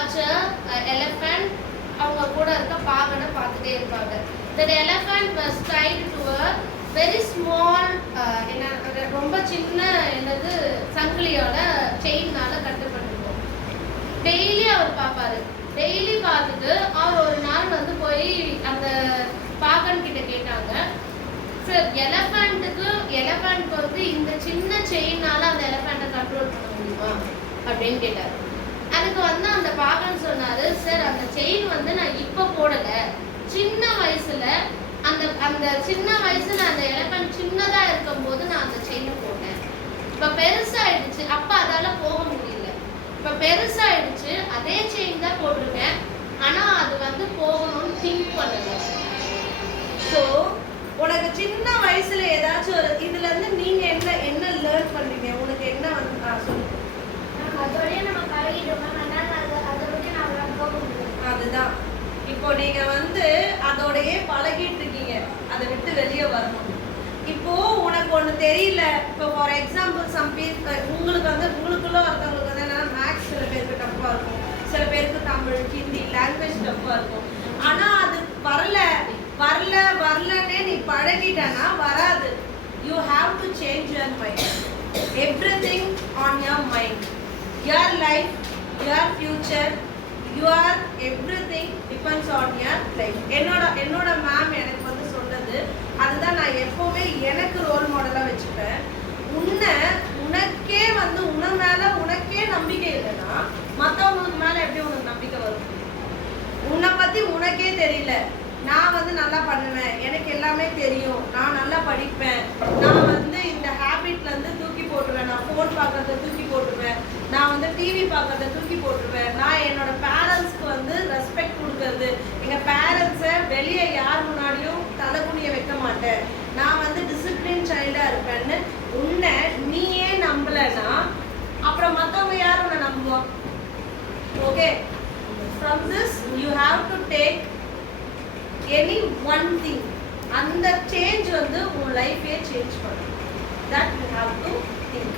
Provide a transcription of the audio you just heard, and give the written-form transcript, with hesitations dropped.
watch a elephant அவங்க கூட இருக்க பாகனை பார்த்துட்டே இருப்பாங்க. That elephant was tied to a very small ரொம்ப சின்ன என்னது சங்கிலியோட செயின்னால கட்டப்பட்டிருக்கும். டெய்லி அவர் பார்ப்பாரு. டெய்லி பார்த்துட்டு அவர் ஒரு நாள் வந்து போய் அந்த பாகன் கிட்ட கேட்டாங்க, சார் எலஃபண்ட்க்கு வந்து இந்த சின்ன செயின்னால அந்த எலஃபண்ட்டை கண்ட்ரோல் பண்ண முடியுமா அப்படின்னு கேட்டார். அதுக்கு வந்து அந்த பாகன் சொன்னாரு, சார் அந்த செயின் வந்து நான் இப்போ போடலை, சின்ன வயசுல அந்த சின்ன வயசுல அந்த எலஃபண்ட் சின்னதா இருக்கும் போது நான் அந்த செயினை போட்டேன். இப்ப பெருசாயிடுச்சு, அப்ப அதால போக முடியல. இப்ப பெருசாயிடுச்சு, அதே செயின் தான் போட்டிருக்கேன், ஆனா அது வந்து போகணும்னு திங்க் பண்ணல. ஸோ உனக்கு சின்ன வயசுல ஏதாச்சும் ஒரு இதுல இருந்து நீங்க என்ன லேர்ன் பண்றீங்க? உனக்கு என்ன வந்து சொல்லுங்க. அதோடய நம்ம பழகிட்டோம், அதை விட்டு நான் போக முடியும். அதுதான் இப்போ நீங்க வந்து அதோடயே பழகிட்டு இருக்கீங்க, அதை விட்டு வெளியே வரணும். இப்போ உனக்கு ஒண்ணு தெரியல, இப்போ ஃபார் எக்ஸாம்பிள் உங்களுக்கு வந்து உங்களுக்குள்ள ஒருத்தவங்களுக்கு வந்து என்னன்னா மேக்ஸ் சில பேருக்கு டஃப்பா இருக்கும், சில பேருக்கு தமிழ் ஹிந்தி லாங்குவேஜ் டஃப்பா இருக்கும். ஆனா அது வரலன்னே நீ பழகிட்டனா வராது. You have to change your mind. Everything on your mind, your life, your future, your everything depends on your life. என்னோட மேம் எனக்கு வந்து சொன்னது அதுதான் நான் எப்பவுமே எனக்கு ரோல் மாடலா வச்சுப்பேன். உனக்கே வந்து உனக்கே நம்பிக்கை இல்லைன்னா மற்றவங்களுக்கு மேல எப்படி உனக்கு நம்பிக்கை வரும்? உன்னை பத்தி உனக்கே தெரியல, நான் வந்து நல்லா பண்ணுவேன், எனக்கு எல்லாமே தெரியும், நான் நல்லா படிப்பேன், நான் வந்து இந்த ஹேபிட்ல இருந்து தூக்கி போட்டுருவேன், நான் ஃபோன் பார்க்கறத தூக்கி போட்டுருவேன், நான் வந்து டிவி பார்க்கறத தூக்கி போட்டுருவேன், நான் என்னோட பேரண்ட்ஸ்க்கு வந்து ரெஸ்பெக்ட் கொடுக்கறது, எங்கள் பேரண்ட்ஸை வெளியே யார் முன்னாடியும் தலைகுனிய வைக்க மாட்டேன், நான் வந்து டிசிப்ளின் சைல்டாக இருப்பேன்னு உன்னை நீயே நம்பலைன்னா அப்புறம் மற்றவங்க யார் உன்னை நம்புவோம்? Okay, from this you have to take any one thing. அந்த சேஞ்ச் வந்து உன் லைஃபே சேஞ்ச் பண்ணும். That you have to think.